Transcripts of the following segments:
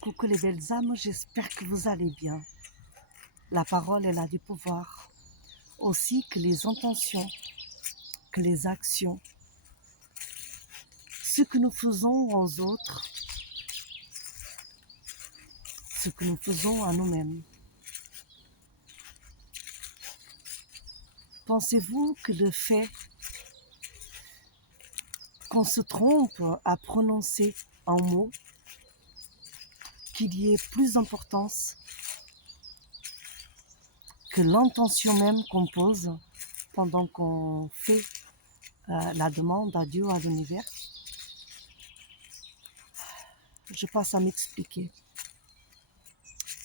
Coucou les belles âmes, j'espère que vous allez bien. La parole, elle a du pouvoir. Aussi que les intentions, que les actions. Ce que nous faisons aux autres, ce que nous faisons à nous-mêmes. Pensez-vous que le fait qu'on se trompe à prononcer un mot, qu'il y ait plus d'importance que l'intention même qu'on pose pendant qu'on fait la demande à Dieu, à l'univers? Je passe à m'expliquer.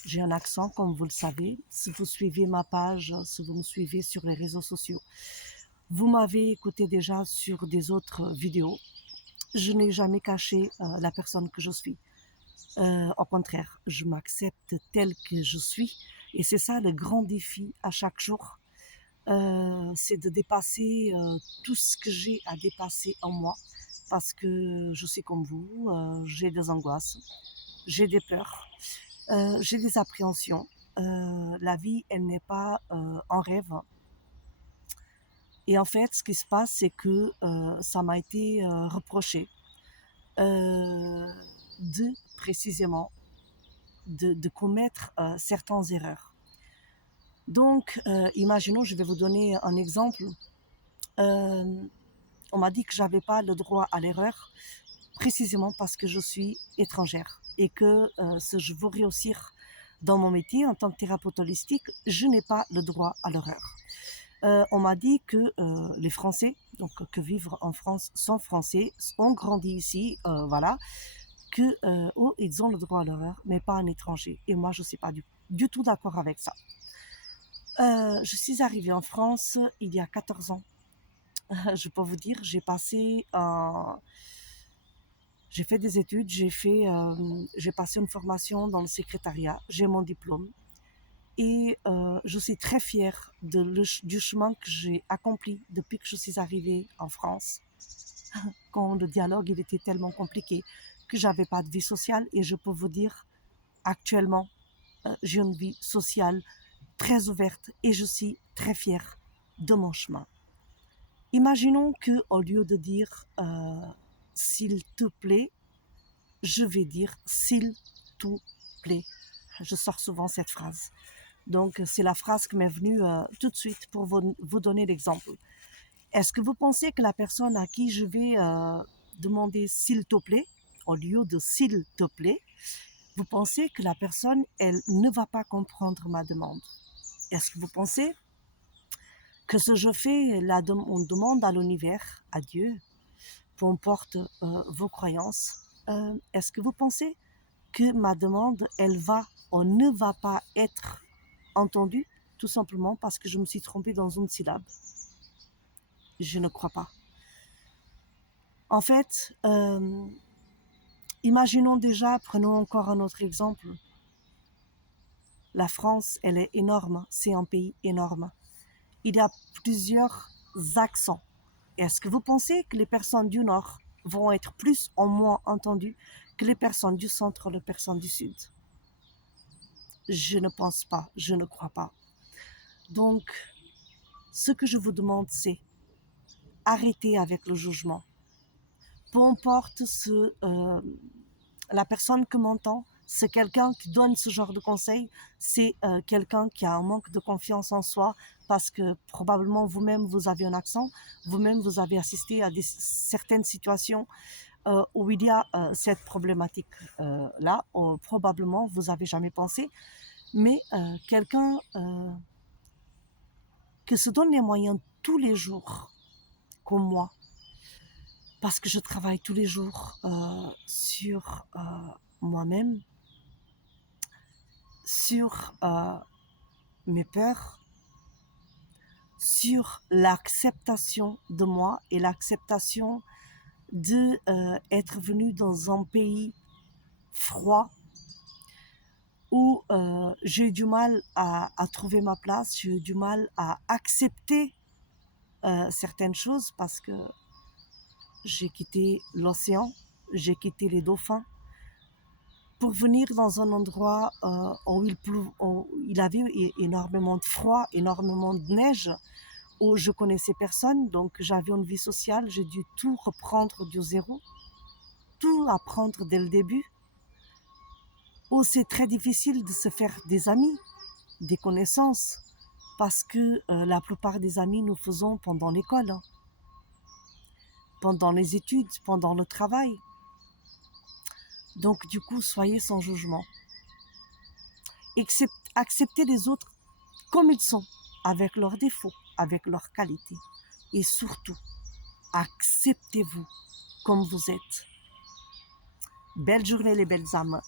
J'ai un accent, comme vous le savez. Si vous suivez ma page, si vous me suivez sur les réseaux sociaux, vous m'avez écouté déjà sur des autres vidéos. Je n'ai jamais caché la personne que je suis. Au contraire, je m'accepte telle que je suis. Et c'est ça le grand défi à chaque jour. C'est de dépasser tout ce que j'ai à dépasser en moi. Parce que je suis comme vous, j'ai des angoisses, j'ai des peurs. J'ai des appréhensions. La vie, elle n'est pas en rêve. Et en fait, ce qui se passe, c'est que ça m'a été reproché de, précisément, de commettre certaines erreurs. Donc, imaginons, je vais vous donner un exemple. On m'a dit que j'avais pas le droit à l'erreur, précisément parce que je suis étrangère et que si je veux réussir dans mon métier en tant que thérapeute holistique, je n'ai pas le droit à l'erreur. On m'a dit que les Français, donc que vivent en France, sont Français, ont grandi ici, voilà, que ils ont le droit à l'erreur, mais pas un étranger. Et moi, je ne suis pas du tout d'accord avec ça. Je suis arrivée en France il y a 14 ans. Je peux vous dire, j'ai fait des études, j'ai passé une formation dans le secrétariat, j'ai mon diplôme et je suis très fière du chemin que j'ai accompli depuis que je suis arrivée en France. Quand le dialogue il était tellement compliqué que j'avais pas de vie sociale et je peux vous dire actuellement j'ai une vie sociale très ouverte et je suis très fière de mon chemin. Imaginons que au lieu de dire s'il te plaît, je vais dire s'il te plaît. Je sors souvent cette phrase. Donc, c'est la phrase qui m'est venue tout de suite pour vous donner l'exemple. Est-ce que vous pensez que la personne à qui je vais demander s'il te plaît, au lieu de s'il te plaît, vous pensez que la personne, elle ne va pas comprendre ma demande? Est-ce que vous pensez que si je fais une demande à l'univers, à Dieu, peu importe vos croyances, est-ce que vous pensez que ma demande, elle va ou ne va pas être entendue, tout simplement parce que je me suis trompée dans une syllabe? Je ne crois pas. En fait, imaginons déjà, prenons encore un autre exemple. La France, elle est énorme, c'est un pays énorme. Il y a plusieurs accents. Est-ce que vous pensez que les personnes du Nord vont être plus ou moins entendues que les personnes du Centre ou les personnes du Sud? Je ne pense pas, je ne crois pas. Donc, ce que je vous demande, c'est arrêtez avec le jugement. Peu importe la personne qui m'entend, c'est quelqu'un qui donne ce genre de conseils, c'est quelqu'un qui a un manque de confiance en soi parce que probablement vous-même vous avez un accent, vous-même vous avez assisté à certaines situations où il y a cette problématique-là, probablement vous n'avez jamais pensé, mais quelqu'un qui se donne les moyens tous les jours, comme moi, parce que je travaille tous les jours sur moi-même, sur mes peurs, sur l'acceptation de moi et l'acceptation d'être venue dans un pays froid où j'ai eu du mal à trouver ma place, j'ai eu du mal à accepter certaines choses parce que j'ai quitté l'océan, j'ai quitté les dauphins pour venir dans un endroit où il avait énormément de froid, énormément de neige, où je connaissais personne, donc j'avais une vie sociale, j'ai dû tout reprendre du zéro, tout apprendre dès le début, où c'est très difficile de se faire des amis, des connaissances, parce que la plupart des amis nous faisons pendant l'école, hein, pendant les études, pendant le travail. Donc du coup, soyez sans jugement. Acceptez les autres comme ils sont, avec leurs défauts, avec leurs qualités. Et surtout, acceptez-vous comme vous êtes. Belle journée les belles âmes.